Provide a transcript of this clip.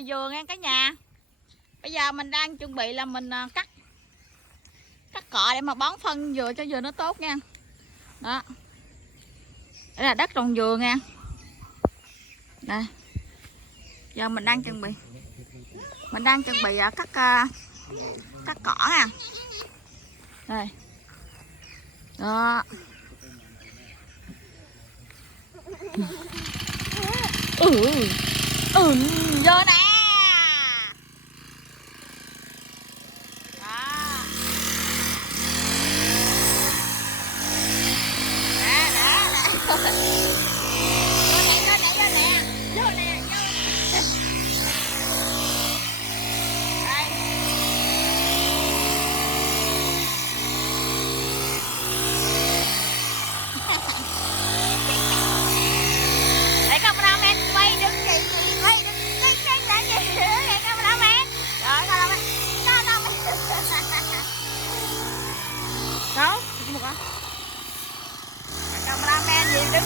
dừa nghe cả nhà. Bây giờ mình đang chuẩn bị là mình cắt cọ để mà bón phân dừa cho dừa nó tốt nha. Đó. Đây là đất trồng dừa nha. Đây. Giờ mình đang chuẩn bị cắt cỏ nha. Đây. Đó. Vô nè. Đâu? Cameraman gì đứng